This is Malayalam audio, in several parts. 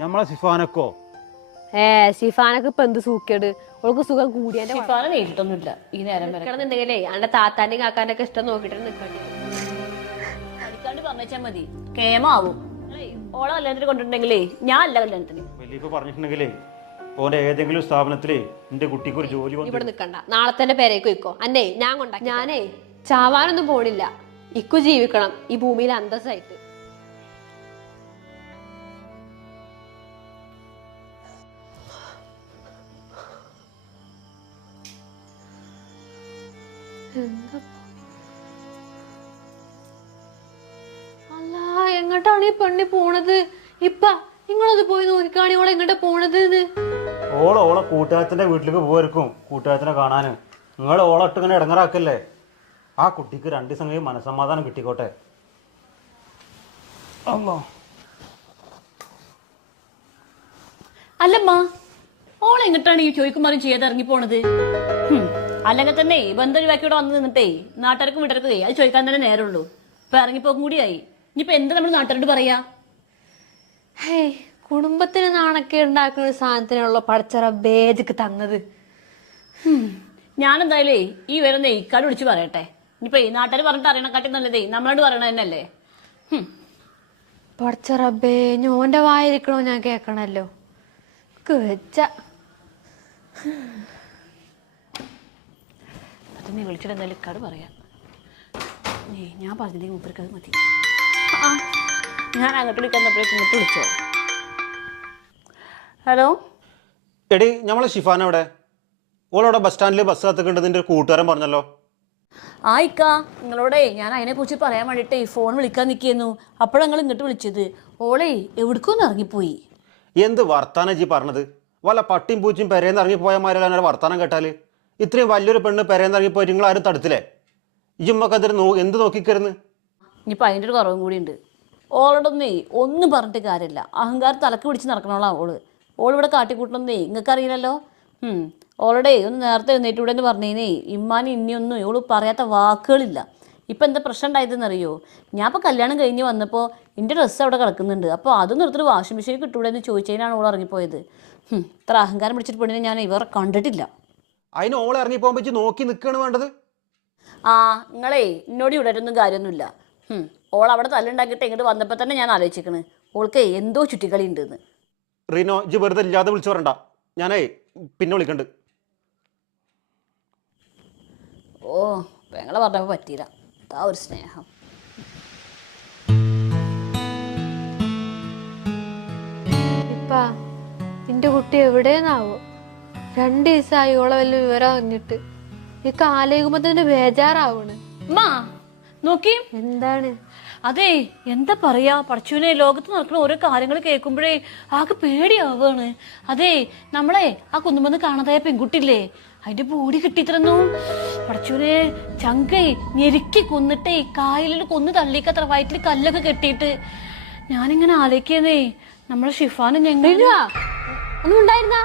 നമ്മളെ സിഫാനക്കോ? ഏ സിഫാനക്ക് ഇപ്പൊ എന്ത് സൂക്കേട്? അവൾക്ക് സുഖം കൂടിയ ഷിഫാന നേരിട്ടൊന്നുമില്ല. ഈ നേരം വരെ. അവന്റെ അന്റെ താത്താന്റെയും കാക്കാന്റെ ഒക്കെ ഇഷ്ടം നോക്കിട്ട് നിക്കണ്ടി പഠിക്കാണ്ട് പറഞ്ഞാ മതി. കേമാവും. ഓളെ കല്യാണത്തിന് കൊണ്ടിട്ടുണ്ടെങ്കിലേ ഞാൻ അല്ല കല്യാണത്തിന്. വലിയപ്പോ പറഞ്ഞിട്ടുണ്ടെങ്കിലേ ഓന്റെ ഏതെങ്കിലും സ്ഥാപനത്തിലേ എന്റെ കുട്ടിക്ക് ഒരു ജോലി വന്നു. ഇവിടെ നിക്കണ്ട. നാളെ തന്നെ പേരേക്ക് വെക്കോ അന്നേ ഞാൻ കൊണ്ടാ ഞാനേ ചാവാനൊന്നും പോണില്ല. ഇക്കു ജീവിക്കണം. ഈ ഭൂമിയിൽ അന്തസ്സായിട്ട്. അല്ല എങ്ങോട്ടാണ് ഈ പെണ്ണി പോണത്? ഇപ്പ നിങ്ങളത് പോയി നോക്കിക്കാണി ഓളെ എങ്ങോട്ടാ പോണത് ഓള ഓളെ കൂട്ടുകാരത്തിന്റെ വീട്ടിലേക്ക് പോയിരിക്കും കൂട്ടുകാരത്തിനെ കാണാന്. നിങ്ങൾ ഓളെ ഇട്ട് ഇങ്ങനെ ഇടങ്ങറാക്കല്ലേ? ആ കുട്ടിക്ക് രണ്ട് കഴിയും മനസ്സമാധാനം കിട്ടിക്കോട്ടെ. അല്ലോ അല്ലമ്മ ഓളെ എങ്ങോട്ടാണ് ഈ ചോദിക്കുമാരും ചെയ്യാതെ ഇറങ്ങി പോണത് അല്ലെങ്കിൽ തന്നെ ബന്ധം ഒഴിവാക്കി ഇവിടെ വന്ന് നിന്നിട്ടേ നാട്ടുകാർക്കും വീട്ടുകാർക്കും അത് ചോദിക്കാൻ തന്നെ നേരമുള്ളൂ. ഇപ്പൊ ഇറങ്ങിപ്പോക്കും കൂടിയായി. ഇനിയിപ്പോ എന്താ നമ്മൾ നാട്ടുകാരോട് പറയാ? ഹേ കുടുംബത്തിന് നാണക്കേട് ഉണ്ടാക്കുന്ന ഒരു സാധനത്തിനുള്ള പടച്ചറ ബേജക്ക് തന്നത്. ഞാനെന്തായാലേ ഈ വരുന്നേ ഇക്കാട് വിളിച്ച് പറയട്ടെ. ഇനിയിപ്പോ നാട്ടുകാർ പറഞ്ഞിട്ട് അറിയണക്കാട്ടി നല്ലതേ നമ്മളോട് പറയണ തന്നെയല്ലേ? ഹും, പടച്ചറബേ ഞോന്റെ വായിരിക്കണോ ഞാൻ കേക്കണല്ലോ. വെച്ച നീ വിളിച്ചിട്ട് എന്തായാലും ഇക്കാട് പറയാം. ഏ ഞാൻ പറഞ്ഞില്ലെങ്കിൽ മൂപ്പർക്ക് അത് മതി. ആ ഞാൻ അങ്ങോട്ട് വിളിക്കുന്നപ്പോഴേക്കും ഇങ്ങോട്ട് വിളിച്ചോ? ഹലോ? എടി നമ്മളെ ഷിഫാൻ അവിടെ ഓളവിടെ ബസ് സ്റ്റാൻഡിൽ ബസ് കാത്തുക്കേണ്ടതിന്റെ ഒരു കൂട്ടുകാരൻ പറഞ്ഞല്ലോ. ആയിക്ക നിങ്ങളോടെ ഞാൻ അതിനെക്കുറിച്ച് പറയാൻ വേണ്ടിയിട്ടേ ഫോൺ വിളിക്കാൻ നിൽക്കുന്നു അപ്പോഴാണ് നിങ്ങൾ ഇങ്ങോട്ട് വിളിച്ചത്. ഓളേ എവിടേക്കൊന്ന് ഇറങ്ങിപ്പോയി? എന്ത് വർത്താനം ജി പറഞ്ഞത്? വല്ല പട്ടിയും പൂച്ചയും പെരേന്ന് ഇറങ്ങിപ്പോയമാരല്ല വർത്താനം കേട്ടാൽ. ഇത്രയും വലിയൊരു പെണ്ണ് പെരേന്ന് ഇറങ്ങിപ്പോയി നിങ്ങൾ ആരും തടുത്തില്ലേ ഇജുമ്മക്കതിന് നോ എന്ത് നോക്കിക്കരുന്ന്? ഇനിയിപ്പോൾ അതിന്റെ ഒരു കുറവും കൂടി ഉണ്ട് ഓളോടൊന്നേ ഒന്നും പറഞ്ഞിട്ട് കാര്യമില്ല. അഹങ്കാരം തലക്ക് പിടിച്ച് നടക്കണോളാ ഓൾ. ഓളിവിടെ കാട്ടിക്കൂട്ടണമെന്നേ നിങ്ങൾക്ക് അറിയില്ലല്ലോ? ഉം. ഓളോടെ ഒന്ന് നേരത്തെ എഴുന്നേറ്റൂടെ എന്ന് പറഞ്ഞേനേ. ഇമ്മാന് ഇനിയൊന്നും ഓൾ പറയാത്ത വാക്കുകളില്ല. ഇപ്പം എന്താ പ്രശ്നം ഉണ്ടായതെന്നറിയോ? ഞാൻ ഇപ്പോൾ കല്യാണം കഴിഞ്ഞ് വന്നപ്പോൾ എന്റെ ഡ്രസ്സ് അവിടെ കിടക്കുന്നുണ്ട്. അപ്പോൾ അത് നിർത്തിട്ട് വാഷിംഗ് മെഷീൻ കിട്ടൂടെ എന്ന് ചോദിച്ചതിനാണ് ഓൾ ഇറങ്ങിപ്പോയത്. ഇത്ര അഹങ്കാരം പിടിച്ചിട്ട് പെണ്ണിനെ ഞാൻ ഇവർ കണ്ടിട്ടില്ല. അതിന് ഓളെ ഇറങ്ങിപ്പോകാൻ പറ്റി നോക്കി നിൽക്കുകയാണ് വേണ്ടത്? ആ നിങ്ങളേ എന്നോട് ഇവിടെയൊന്നും കാര്യമൊന്നുമില്ല. ഓൾ അവിടെ തല്ലുണ്ടാക്കിയിട്ട് ഇങ്ങോട്ട് വന്നപ്പോൾ തന്നെ ഞാൻ ആലോചിക്കണ് ഓൾക്ക് എന്തോ ചുറ്റിക്കളി ഉണ്ടെന്ന്. റീനോ ഇജ് വെറുതെ ഇല്ലാതെ വിളിച്ചു പറണ്ട ഞാനേ പിന്നെ വിളിക്കണ്ട്. ഓ പെങ്ങളെ പറഞ്ഞപ്പോൾ പറ്റിയില്ല. അതാ ഒരു സ്നേഹം. ഇപ്പ നിന്റെ കുട്ടി എവിടെന്നാവോ രണ്ട് ദിവസമായി ഓളെ വല്ല വിവരം അറിഞ്ഞിട്ട്. ഈ ആലോചിക്കുമ്പോ തന്നെ ബേജാറാവണ്. നോക്കി. എന്താണ്? അതെ എന്താ പറയാ? പഠിച്ചുവിനെ ലോകത്ത് നടക്കുന്ന ഓരോ കാര്യങ്ങൾ കേൾക്കുമ്പോഴേ ആകെ പേടിയാവുകയാണ് അതെ നമ്മളെ ആ കുന്നുമെന്ന് കാണാതായ പെൺകുട്ടില്ലേ അതിന്റെ ബോഡി കിട്ടിത്രന്നു പഠിച്ചുവിനെ ചങ്കൈ ഞെരുക്കി കൊന്നിട്ടേ കായലിൽ കൊന്നു തള്ളിക്കത്ര വയറ്റിൽ കല്ലൊക്കെ കെട്ടിയിട്ട്. ഞാനിങ്ങനെ ആലോചിക്കുന്നേ നമ്മളെ ഷിഫാനും ഞങ്ങൾ ഒന്നും ഉണ്ടായിരുന്ന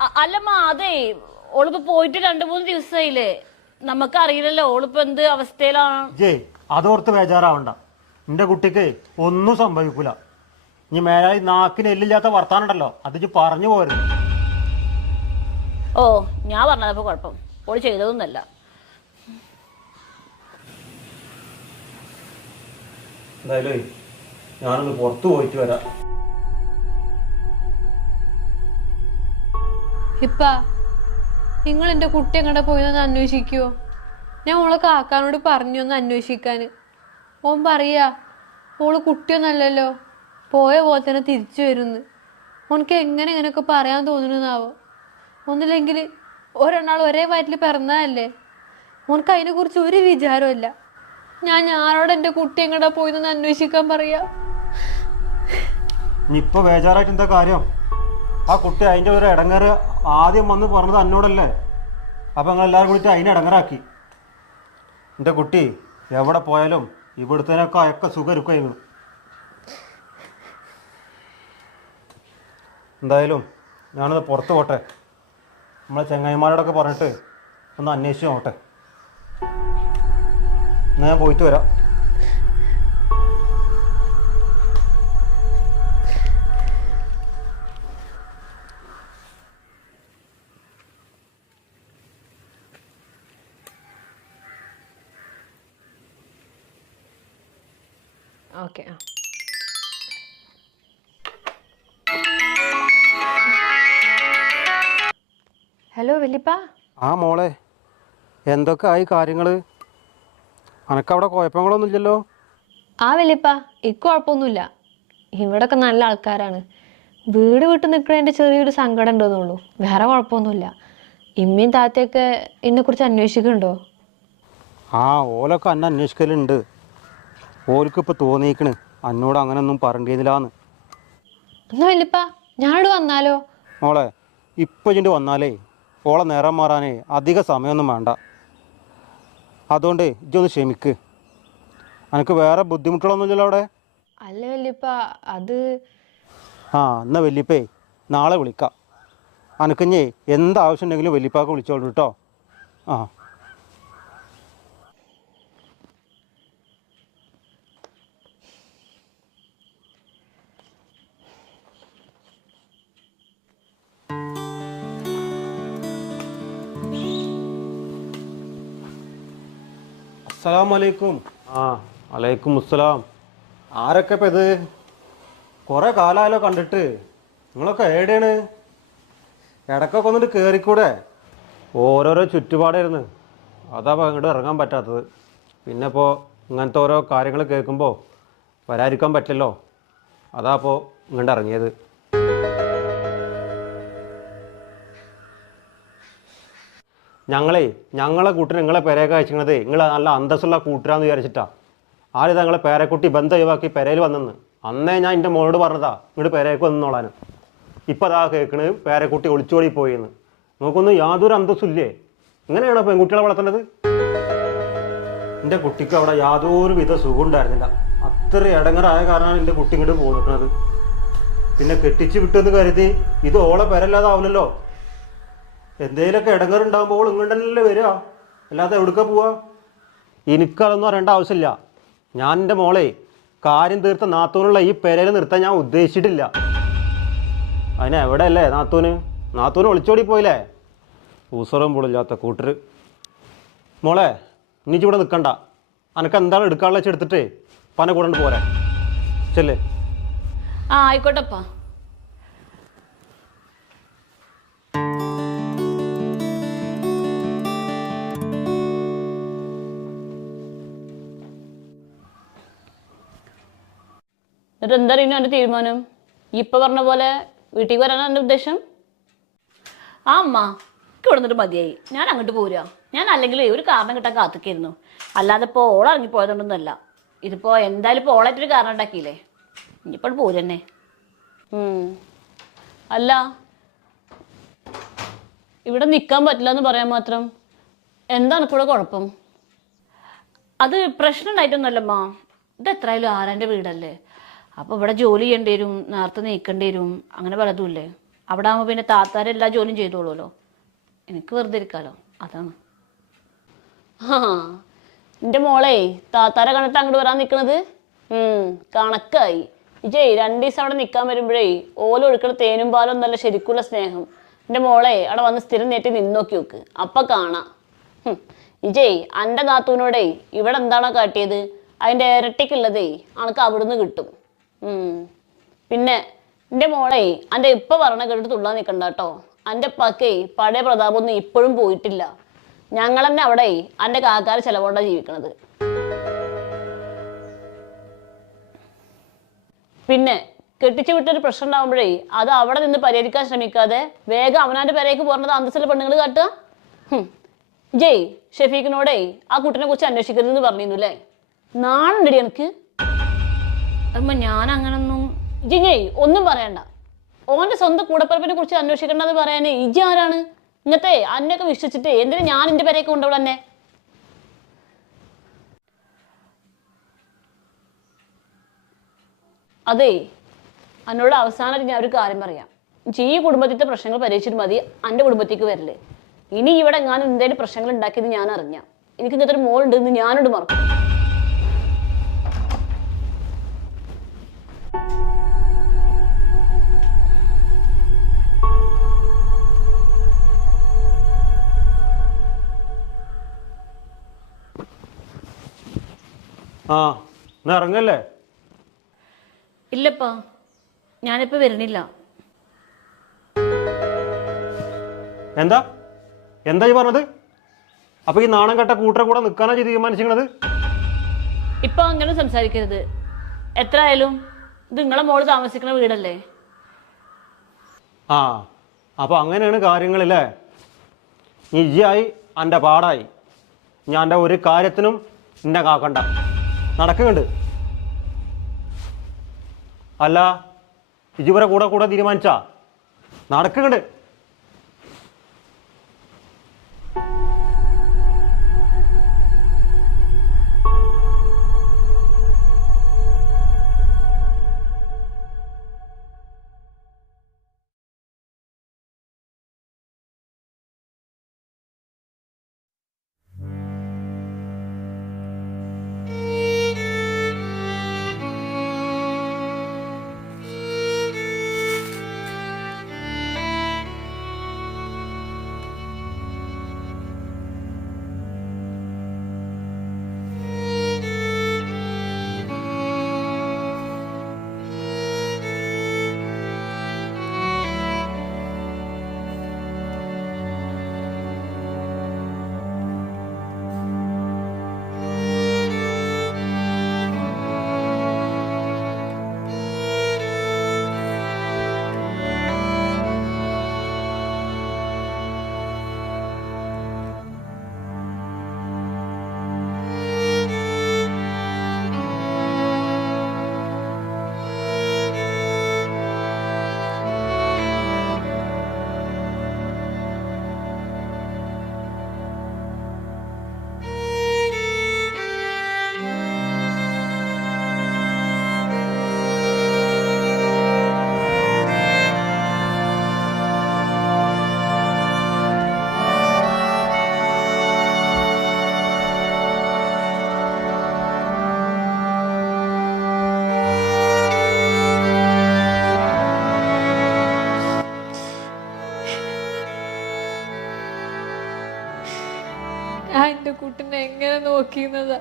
അല്ലമ്മ അതെ ഓളിപ്പോ പോയിട്ട് രണ്ടു മൂന്ന് ദിവസമായില്ലേ നമുക്കറിയില്ലല്ലോ ഓളിപ്പോ എന്ത് അവസ്ഥയിലാണ് അതോർത്ത് ബേജാറാവണ്ട. നിന്റെ കുട്ടിക്ക് ഒന്നും സംഭവിക്കൂല. ഇനി മേലായി നാക്കിന് എല്ലില്ലാത്ത വർത്താനുണ്ടല്ലോ അത് ഇജ്ജ് പറഞ്ഞു പോരു. ഓ ഞാൻ പറഞ്ഞതപ്പോ കുഴപ്പം. ഓൾ ചെയ്തതൊന്നല്ല. എന്തായാലും ഞാനൊന്ന് പുറത്തു പോയിട്ട് വരാം. ഇപ്പ നിങ്ങൾ എന്റെ കുട്ടി എങ്ങടെ പോയെന്ന് അന്വേഷിക്കുവോ ഞാൻ ഓളെ കാക്കാനോട് പറഞ്ഞു ഒന്ന് അന്വേഷിക്കാന്. ഓൻ പറയാ ഓൾ കുട്ടിയൊന്നല്ലല്ലോ പോയ പോലെ തന്നെ തിരിച്ചു വരുന്നു. ഓനക്ക് എങ്ങനെ ഇങ്ങനെയൊക്കെ പറയാൻ തോന്നുന്നതാവോ ഒന്നില്ലെങ്കിൽ ഒരെണ്ണാൾ ഒരേ വയറ്റിൽ പിറന്നതല്ലേ? ഓനക്ക് അതിനെ കുറിച്ച് ഒരു വിചാരമില്ല ഞാൻ ഞാനോട് എന്റെ കുട്ടി എങ്ങടെ പോയെന്ന് അന്വേഷിക്കാൻ പറയാ? ഇനി ഇപ്പൊ ബേജാറായിട്ട് എന്താ കാര്യം? ആ കുട്ടി അതിന്റെ ഒരു ഇടങ്ങറ് ആദ്യം വന്ന് പറഞ്ഞത് എന്നോടല്ലേ അപ്പം നിങ്ങൾ എല്ലാവരും കൂടിയിട്ട് അതിനെ ഇടങ്ങറാക്കി എന്റെ കുട്ടി എവിടെ പോയാലും ഇവിടുത്തേനൊക്കെ ഒക്കെ സുഖരുക്കായിരുന്നു എന്തായാലും ഞാനത് പുറത്ത് പോട്ടെ. നമ്മളെ ചെങ്ങായിമാരോടൊക്കെ പറഞ്ഞിട്ട് ഒന്ന് അന്വേഷിച്ച് നോട്ടെ ഞാൻ പോയിട്ട് വരാം. ഓക്കെ ആ. ഹലോ വെല്ലിപ്പ ആ മോളെ. എന്തൊക്കെ ആയി കാര്യങ്ങൾ അവിടെ അനക്കവിടെ കുഴപ്പങ്ങളൊന്നുമില്ലല്ലോ? ആ വെല്ലിപ്പ ഇക്ക് കുഴപ്പമൊന്നുമില്ല. ഇവിടൊക്കെ നല്ല ആൾക്കാരാണ്. വീട് വിട്ട് നിൽക്കുന്നതിന്റെ ചെറിയൊരു സങ്കടം ഉണ്ടെന്നുള്ളൂ. വേറെ കുഴപ്പമൊന്നുമില്ല. ഇമ്മയും താത്തയൊക്കെ എന്നെക്കുറിച്ച് അന്വേഷിക്കുന്നുണ്ടോ? ആ ഓലൊക്കെ അന്നെ അന്വേഷിക്കലുണ്ട്. ഓൽക്കിപ്പോൾ തോന്നിയേക്കണ്. അന്നോട് അങ്ങനെ ഒന്നും എന്നാ വല്യപ്പ ഞാനിവിടെ വന്നാലോ? മോളെ ഇപ്പം ഇജിന്റെ വന്നാലേ ഓളെ നേരം മാറാനേ അധിക സമയമൊന്നും വേണ്ട. അതുകൊണ്ട് ഇജൊന്ന് ക്ഷമിക്ക്. അനക്ക് വേറെ ബുദ്ധിമുട്ടുകളൊന്നുമില്ലല്ലോ അവിടെ? അല്ല വല്യപ്പ അത് ആ എന്നാ വല്യപ്പേ നാളെ വിളിക്കാം. അനക്കഞ്ഞേ എന്താവശ്യം ഉണ്ടെങ്കിലും വല്യപ്പാക്ക് വിളിച്ചോളൂ കേട്ടോ ആ. അസ്സലാമു അലൈക്കും ആ അലൈക്കും അസ്സലാം ആരൊക്കെ ഇപ്പം ഇത് കുറേ കാലമായാലോ കണ്ടിട്ട്. നിങ്ങളൊക്കെ എവിടെയാണ്? ഇടക്കൊക്കെ ഒന്നിട്ട് കയറിക്കൂടെ ഓരോരോ ചുറ്റുപാടായിരുന്നു. അതാ ഇങ്ങോട്ട് ഇറങ്ങാൻ പറ്റാത്തത്. പിന്നെ ഇപ്പോൾ ഇങ്ങനത്തെ ഓരോ കാര്യങ്ങൾ കേൾക്കുമ്പോൾ വരാതിരിക്കാൻ പറ്റില്ലല്ലോ. അതാ അപ്പോൾ ഇങ്ങോട്ട് ഇറങ്ങിയത്. ഞങ്ങളെ ഞങ്ങളെ കൂട്ടിന് നിങ്ങളെ പേരയൊക്കെ അയച്ചിരുന്നത് നിങ്ങൾ നല്ല അന്തസ്സുള്ള കൂട്ടരാന്ന് വിചാരിച്ചിട്ടാ. ആരും ഞങ്ങളെ പേരക്കുട്ടി ബന്ധം ഒഴിവാക്കി പെരയിൽ വന്നെന്ന്. അന്നേ ഞാൻ എന്റെ മോളോട് പറഞ്ഞതാ ഇങ്ങോട്ട് പേരേക്ക് വന്നോളാനും. ഇപ്പം അതാ കേൾക്കണ് പേരക്കുട്ടി ഒളിച്ചോടി പോയെന്ന്. നമുക്കൊന്നും യാതൊരു അന്തസ്സില്ലേ ഇങ്ങനെയാണോ പെൺകുട്ടികളെ വളർത്തേണ്ടത് എന്റെ കുട്ടിക്ക് അവിടെ യാതൊരു വിധ സുഖം ഉണ്ടായിരുന്നില്ല. അത്ര ഇടങ്ങറായ കാരണമാണ് എന്റെ കുട്ടി ഇങ്ങോട്ട് പോകുന്നത് പിന്നെ കെട്ടിച്ച് വിട്ടെന്ന് കരുതി ഇത് ഓളെ പേരല്ലാതാവില്ലല്ലോ. എന്തേലൊക്കെ ഇടങ്ങറുണ്ടാകുമ്പോൾ ഇങ്ങോട്ട് തന്നെയല്ലേ വരിക? അല്ലാതെ എവിടുക്ക പോവാ? എനിക്കതൊന്നും അറിയേണ്ട ആവശ്യമില്ല. ഞാൻ എന്റെ മോളെ കാര്യം തീർത്ത നാത്തൂനുള്ള ഈ പെരയിൽ നിർത്താൻ ഞാൻ ഉദ്ദേശിച്ചിട്ടില്ല. അതിന് എവിടെയല്ലേ നാത്തൂന്? നാത്തൂന് ഒളിച്ചോടി പോയില്ലേ? ഊസറും പൊളില്ലാത്ത കൂട്ടർ മോളെ നീ ഇവിടെ നിൽക്കണ്ട അനക്ക് എന്താണ് എടുക്കാനുള്ള വെച്ചെടുത്തിട്ട് പന കൂടെ പോരാ. ചെല്ലേ. ആ ആയിക്കോട്ടെപ്പാ. എന്നിട്ട് എന്താ അറിയുന്നു എന്റെ തീരുമാനം? ഈ ഇപ്പൊ പറഞ്ഞ പോലെ വീട്ടിൽ വരാനാണ് എന്റെ ഉദ്ദേശം? ആ അമ്മ എനിക്ക് ഇവിടെ നിന്നിട്ട് മതിയായി. ഞാൻ അങ്ങോട്ട് പോരുക ഞാൻ അല്ലെങ്കിൽ ഒരു കാരണം കിട്ടാൻ കാത്തിക്കായിരുന്നു. അല്ലാതെ ഇപ്പോൾ ഇറങ്ങി ഇറങ്ങിപ്പോയതുകൊണ്ടൊന്നുമല്ല ഇതിപ്പോൾ എന്തായാലും ഇപ്പോൾ ഓളായിട്ടൊരു കാരണം ഉണ്ടാക്കിയില്ലേ? ഇനിയിപ്പോൾ പോരന്നെ. അല്ല ഇവിടെ നിൽക്കാൻ പറ്റില്ല എന്ന് പറയാൻ മാത്രം എന്താണ് ഇപ്പോഴും കുഴപ്പം? അത് പ്രശ്നം ഉണ്ടായിട്ടൊന്നുമല്ലമ്മ ഇത് എത്രയായാലും ആരാന്റെ വീടല്ലേ? അപ്പോൾ ഇവിടെ ജോലി ചെയ്യേണ്ടി വരും നേരത്തെ നീക്കേണ്ടി വരും അങ്ങനെ പലതുമില്ലേ? അവിടെ ആകുമ്പോൾ പിന്നെ താത്താരെ എല്ലാ ജോലിയും ചെയ്തോളൂല്ലോ എനിക്ക് വെറുതെ ഇരിക്കാലോ. അതാണ്. ആ എന്റെ മോളെ താത്താരെ കണ്ടിട്ട് അങ്ങോട്ട് വരാൻ നിൽക്കണത് കണക്കായി. ഇജേ രണ്ട് ദിവസം അവിടെ നിൽക്കാൻ വരുമ്പോഴേ ഓല ഒഴുക്കണ തേനും പാലും നല്ല ശരിക്കുള്ള സ്നേഹം. എന്റെ മോളെ അവിടെ വന്ന് സ്ഥിരം നേറ്റി നിന്നോക്കി നോക്ക് അപ്പം കാണാം. വിജയ് എന്റെ നാത്തൂനോടേ ഇവിടെ എന്താണോ കാട്ടിയത്? അതിന്റെ ഇരട്ടിക്കുള്ളതേ അനക്ക് അവിടുന്ന് കിട്ടും. പിന്നെ എന്റെ മോളെ എന്റെ ഇപ്പ പറഞ്ഞ കേട്ടിട്ട് തുള്ളാൻ നിൽക്കണ്ട കേട്ടോ എന്റെ പക്കേ പഴയ പ്രതാപമൊന്നും ഇപ്പോഴും പോയിട്ടില്ല. ഞങ്ങൾ തന്നെ അവിടെ എന്റെ കാക്കാർ ചെലവുകൊണ്ടാണ് ജീവിക്കണത്. പിന്നെ കെട്ടിച്ചു വിട്ടൊരു പ്രശ്നം ഉണ്ടാകുമ്പോഴേ അത് അവിടെ നിന്ന് പരിഹരിക്കാൻ ശ്രമിക്കാതെ വേഗം അവനാന്റെ പേരേക്ക് പോകുന്നത് അന്തസ്സിലെ പെണ്ണുങ്ങൾ കാട്ടുക. ജയ് ഷെഫീഖിനോടേ ആ കുട്ടിനെ കുറിച്ച് അന്വേഷിക്കരുതെന്ന് പറഞ്ഞിരുന്നു അല്ലേ നാണുണ്ടടി എനിക്ക്. അമ്മ ഞാൻ അങ്ങനൊന്നും ജിഞ്ഞേ ഒന്നും പറയണ്ട. ഓന്റെ സ്വന്തം കൂടപ്പറപ്പിനെ കുറിച്ച് അന്വേഷിക്കണ്ടെന്ന് പറയാനേ ഇജി ആരാണ്? ഇങ്ങനത്തെ അന്നൊക്കെ വിശ്വസിച്ചിട്ട് എന്തിനു ഞാൻ എന്റെ പേരേക്ക് കൊണ്ടുവിടെ തന്നെ? അതെ എന്നോട് അവസാനമായിട്ട് ഞാൻ ഒരു കാര്യം പറയാം. ജീ കുടുംബത്തിലെ പ്രശ്നങ്ങൾ പരിഹരിച്ചിട്ട് മതി എന്റെ കുടുംബത്തേക്ക് വരൽ. ഇനി ഇവിടെ ഞാൻ എന്തെങ്കിലും പ്രശ്നങ്ങൾ ഉണ്ടാക്കിയത് ഞാൻ അറിഞ്ഞ എനിക്ക് ഇങ്ങനത്തെ ഒരു മോളുണ്ടെന്ന് ഞാനോട് മറക്കും. ആ എന്നാ ഇറങ്ങല്ലേ? ഇല്ലപ്പാ ഞാനിപ്പോ വരണില്ല എന്താ? എന്താ ഈ പറഞ്ഞത്? അപ്പൊ ഈ നാണം കെട്ട കൂട്ടരെ കൂടെ നിൽക്കാനാ ചെയ്ത് തീരുമാനിച്ചിരിക്കണത്? ഇപ്പൊ അങ്ങനെ സംസാരിക്കരുത്. എത്ര ആയാലും ഇത് നിങ്ങളെ മോൾ താമസിക്കുന്ന വീടല്ലേ? ആ അപ്പൊ അങ്ങനെയാണ് കാര്യങ്ങളില്ലേ നീ ഇയായി എന്റെ പാടായി. ഞാൻ എന്റെ ഒരു കാര്യത്തിനും എന്നെ കാക്കണ്ട. നടക്കുന്നുണ്ട്. അല്ല ഇജുവരെ കൂടെ കൂടെ തീരുമാനിച്ചാ? നടക്കുന്നുണ്ട്. കുട്ടിനെ എങ്ങനെ നോക്കിയിരുന്നത്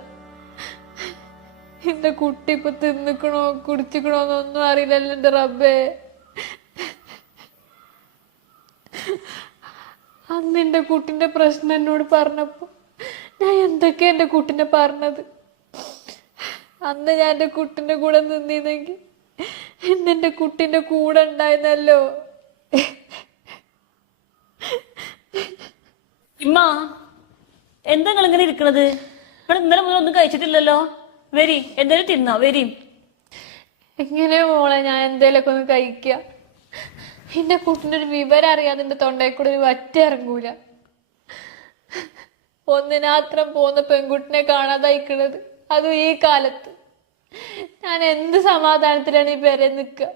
എന്റെ കുട്ടി ഇപ്പൊ തിന്നിക്കണോ കുടിച്ചിക്കണോ എന്നൊന്നും അറിയില്ലല്ലോ എന്റെ റബ്ബേ. അന്ന് എന്റെ കുട്ടിന്റെ പ്രശ്നം എന്നോട് പറഞ്ഞപ്പോ ഞാൻ എന്തൊക്കെയാ എന്റെ കുട്ടിനെ പറഞ്ഞത്? അന്ന് ഞാൻ എന്റെ കുട്ടിന്റെ കൂടെ നിന്നിരുന്നെങ്കിൽ ഇന്ന് എന്റെ കുട്ടിന്റെ കൂടെ ഉണ്ടായിരുന്നല്ലോ. ഇമ്മ എന്താ നിങ്ങൾ ഇങ്ങനെ ഇരിക്കണത്? നിങ്ങൾ ഇന്നലെ മുതൽ ഒന്നും കഴിച്ചിട്ടില്ലല്ലോ. വരി എന്തായാലും തിന്നോ വരി. എങ്ങനെ മോളെ ഞാൻ എന്തേലൊക്കെ ഒന്ന് കഴിക്കുക എന്റെ കുട്ടിന്റെ ഒരു വിവരം അറിയാതെ എന്റെ തൊണ്ടയിൽ കൂടെ ഒരു വറ്റ ഇറങ്ങൂല. ഒന്നിനാത്രം പോകുന്ന പെൺകുട്ടിനെ കാണാതായിക്കണത്. അതും ഈ കാലത്ത്. ഞാൻ എന്ത് സമാധാനത്തിലാണ് ഈ പേരെ നിൽക്കുക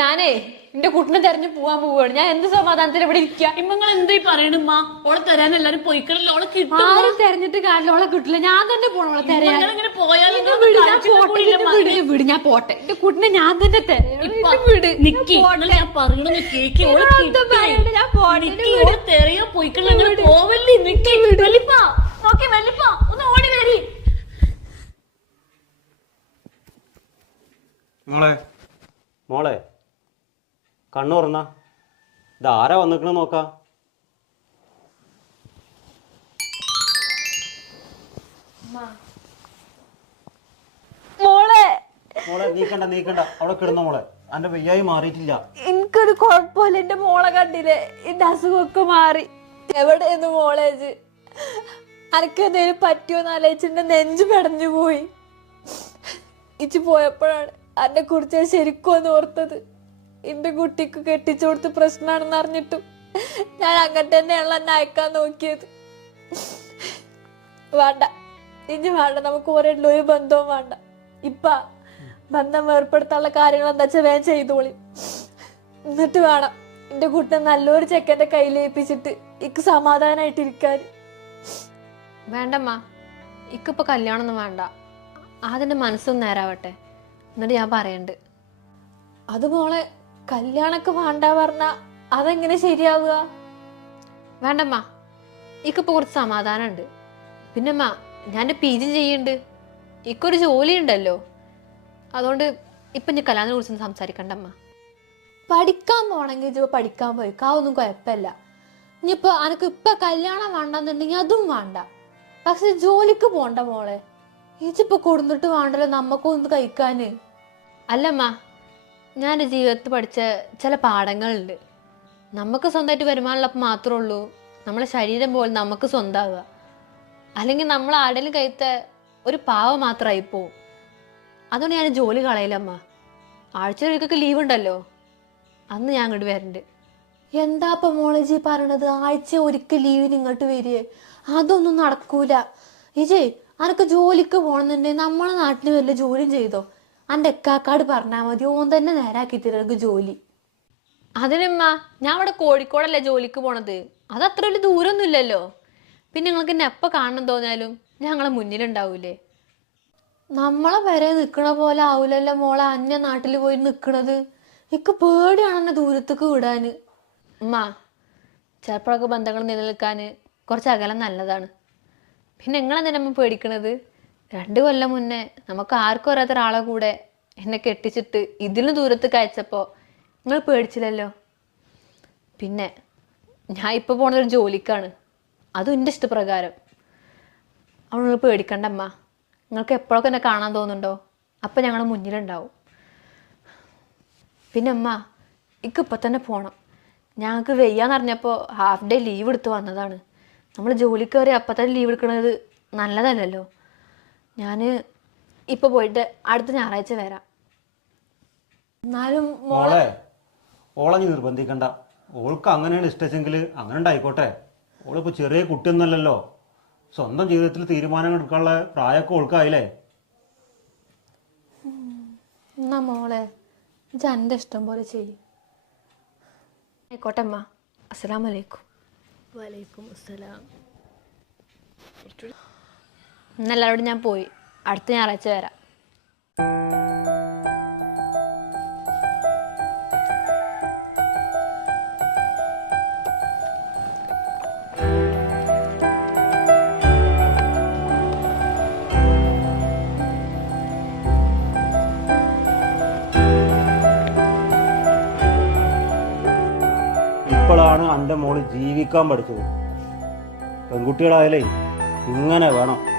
ഞാനേ എന്റെ കുട്ടിനെ തെരഞ്ഞു പോവാൻ പോവാണ്. ഞാൻ എന്ത് സമാധാനത്തിൽ ഇവിടെ ഇരിക്കുക ഇമ്മ നിങ്ങൾ എന്തായി പറയണമ്മ ഓളെ തരാൻ എല്ലാരും പോയിക്കണല്ലോ. ഓളെ കിട്ടും ആരും തെരഞ്ഞിട്ട് കാര്യമില്ല. ഓളെ കിട്ടില്ല. ഞാൻ തന്നെ പോണോളെ തെരയാൻ. ഇങ്ങനെ പോയാലും വിട്, ഞാൻ പോട്ടെ, വിട്, ഞാൻ പോട്ടെ. എന്റെ കുട്ടിനെ ഞാൻ തന്നെ വിട്. നിക്കി. ഞാൻ പറയണെന്ന് കേക്ക്. ഓളെ ഞാൻ ഒന്നും പറയണ്ട, ഞാൻ പോട്ടെ, നിക്കി. ഓളെ പോയിക്കണല്ലോ. പോവല്ലേ? ഓക്കെ ഒന്ന് ഓടി വരി മോളെ. മോളെ. കണ്ണു തുറന്ന ഇതാരാ വന്നിക്കണ നോക്കാ? മോളെ. മോളെ നീക്കണ്ട നീക്കണ്ട. അവിടെ കിടന്ന മോളെ. അന്റെ വയ്യായി മാറിയിട്ടില്ല. എനിക്കൊരു കുഴപ്പമില്ല. എന്റെ മോളെ കണ്ടില്ലേ? എന്റെ അസുഖമൊക്കെ മാറി. എവിടെയെന്ന് മോളേജ് അനക്ക് എന്തെങ്കിലും പറ്റുമോന്ന് ആലോചിച്ച് എന്റെ നെഞ്ചു പെടഞ്ഞു പോയി. ഇച്ചു പോയപ്പോഴാണ് എന്നെ കുറിച്ച് ശരിക്കും ഒന്ന് ഓർത്തത്. എന്റെ കുട്ടിക്ക് കെട്ടിച്ചു കൊടുത്ത് പ്രശ്നമാണെന്ന് അറിഞ്ഞിട്ടും ഞാൻ അങ്ങനെ തന്നെയുള്ള എന്നെ അയക്കാൻ നോക്കിയത്. വേണ്ട. ഇനി വേണ്ട. നമുക്ക് ഓരോ ഒരു ബന്ധവും വേണ്ട. ഇപ്പ ബന്ധം ഏർപ്പെടുത്താനുള്ള കാര്യങ്ങൾ എന്താ വെച്ചാൽ വേഗം ചെയ്തോളി. എന്നിട്ട് വേണം എന്റെ കുട്ടൻ നല്ലൊരു ചെക്കന്റെ കയ്യിൽ ഏൽപ്പിച്ചിട്ട് ഇക്ക് സമാധാനായിട്ടിരിക്കാൻ വേണ്ടമ്മ. ഇക്കിപ്പോ കല്യാണമൊന്നും വേണ്ട. ആദ്യം മനസ്സൊന്നും നേരാവട്ടെ. എന്നിട്ട് ഞാൻ പറയണ്ട്. അത് മോളെ കല്യാണൊക്കെ വേണ്ട പറഞ്ഞ അതെങ്ങനെ ശരിയാവുക? വേണ്ടമ്മ ഇക്കിപ്പോ കുറച്ച് സമാധാനമുണ്ട് പിന്നമ്മ ഞാൻ പി ജി ചെയ്യുന്നുണ്ട് ഇക്കൊരു ജോലി ഉണ്ടല്ലോ അതുകൊണ്ട് ഇപ്പം ഞാൻ കല്യാണത്തിനെ കുറിച്ചൊന്നും സംസാരിക്കണ്ടമ്മ. പഠിക്കാൻ പോണെങ്കിൽ ഇപ്പൊ പഠിക്കാൻ പോയി. കാവൊന്നും കുഴപ്പമില്ല. ഇനിയിപ്പോ അനക്ക് ഇപ്പൊ കല്യാണം വേണ്ടെന്നുണ്ടെങ്കിൽ അതും വേണ്ട. പക്ഷെ ജോലിക്ക് പോണ്ട മോളെ. ഇജിപ്പോ കൊടുന്നിട്ട് വേണ്ടല്ലോ നമ്മക്കൊന്ന് കഴിക്കാന്. അല്ലമ്മ ഞാൻ എന്റെ ജീവിതത്തിൽ പഠിച്ച ചില പാഠങ്ങളുണ്ട്. നമുക്ക് സ്വന്തമായിട്ട് വരുമാനമുള്ളപ്പോൾ മാത്രമേ ഉള്ളൂ നമ്മളെ ശരീരം പോലെ നമുക്ക് സ്വന്തമാവുക അല്ലെങ്കിൽ നമ്മൾ ആരുടെയും കയ്യത്തെ ഒരു പാവ മാത്രമായി പോവും. അതുകൊണ്ട് ഞാൻ ജോലി കളയില്ലമ്മ ആഴ്ച ഒരിക്കൊക്കെ ലീവ് ഉണ്ടല്ലോ. അന്ന് ഞാൻ അങ്ങോട്ട് വരണ്ട്. എന്താ ഇപ്പൊ മോളജി പറയണത്? ആഴ്ച ഒരിക്കൽ ലീവിന് ഇങ്ങോട്ട് വരിക അതൊന്നും നടക്കൂല. ഇജേ അനക്ക് ജോലിക്ക് പോണെന്നുണ്ടെങ്കിൽ നമ്മളെ നാട്ടിൽ വല്ല ജോലിയും ചെയ്തോ? അന്റെ എക്കാക്കാട് പറഞ്ഞാൽ മതി ഓൻ തന്നെ നേരാക്കി തരുക ജോലി. അതിനമ്മ ഞാൻ അവിടെ കോഴിക്കോടല്ലേ ജോലിക്ക് പോണത്? അത് അത്ര വലിയ ദൂരമൊന്നുമില്ലല്ലോ പിന്നെ നിങ്ങൾക്ക് എന്നെ എപ്പോൾ കാണണം തോന്നിയാലും ഞങ്ങളെ മുന്നിലുണ്ടാവൂലേ? നമ്മളെ വരെ നിക്കണ പോലെ ആവൂലല്ലോ മോളെ അന്യ നാട്ടിൽ പോയി നിക്കണത്. എനിക്ക് പേടിയാണ് എന്നെ ദൂരത്തേക്ക് വിടാന്. ഉമ്മ ചിലപ്പോഴൊക്കെ ബന്ധങ്ങൾ നിലനിൽക്കാൻ കുറച്ച് അകലം നല്ലതാണ്. പിന്നെ നിങ്ങളെന്തിനമ്മ പേടിക്കണത്? രണ്ട് കൊല്ലം മുന്നേ നമുക്ക് ആർക്കും അറിയാത്ത ഒരാളെ കൂടെ എന്നെ കെട്ടിച്ചിട്ട് ഇതിലും ദൂരത്ത് അയച്ചപ്പോൾ നിങ്ങൾ പേടിച്ചില്ലല്ലോ? പിന്നെ ഞാൻ ഇപ്പോൾ പോണത് ഒരു ജോലിക്കാണ്. അതും എന്റെ ഇഷ്ടപ്രകാരം. അവൾ നിങ്ങൾ പേടിക്കണ്ട അമ്മ നിങ്ങൾക്ക് എപ്പോഴൊക്കെ എന്നെ കാണാൻ തോന്നുന്നുണ്ടോ? അപ്പം ഞങ്ങൾ മുന്നിലുണ്ടാവും. പിന്നെ അമ്മ ഇക്ക് ഇപ്പം തന്നെ പോകണം ഞങ്ങൾക്ക് വെയ്യാന്ന് അറിഞ്ഞപ്പോൾ ഹാഫ് ഡേ ലീവ് എടുത്ത് വന്നതാണ്. നമ്മൾ ജോലിക്ക് കയറി അപ്പം തന്നെ ലീവ് എടുക്കുന്നത് നല്ലതല്ലല്ലോ? ഞാൻ ഇപ്പൊ പോയിട്ട് അടുത്ത ഞായറാഴ്ച വരാം. എന്നാലും മോളെ ഓളെ നീ നിർബന്ധിക്കണ്ട. ഓൾക്ക് അങ്ങനെയാണ് ഇഷ്ടച്ചെങ്കിൽ അങ്ങനെ ഉണ്ടായിക്കോട്ടെ. ഓളിപ്പോൾ ചെറിയ കുട്ടിയൊന്നുമല്ലല്ലോ. സ്വന്തം ജീവിതത്തിൽ തീരുമാനങ്ങൾ എടുക്കാനുള്ള പ്രായമൊക്കെ ഓൾക്കായില്ലേ? എന്നാ മോളെ ഇജ്ജ് എന്റെ ഇഷ്ടം പോലെ ചെയ്യും. ആയിക്കോട്ടെ അമ്മ. അസ്സലാം വലൈക്കും വലൈക്കും അസ്സലാം. ഇന്നെല്ലാവരോടും ഞാൻ പോയി. അടുത്ത ഞായറാഴ്ച വരാം. ഇപ്പോഴാണ് എന്റെ മോൾ ജീവിക്കാൻ പഠിച്ചത്. പെൺകുട്ടികളായാലേ ഇങ്ങനെ വേണം.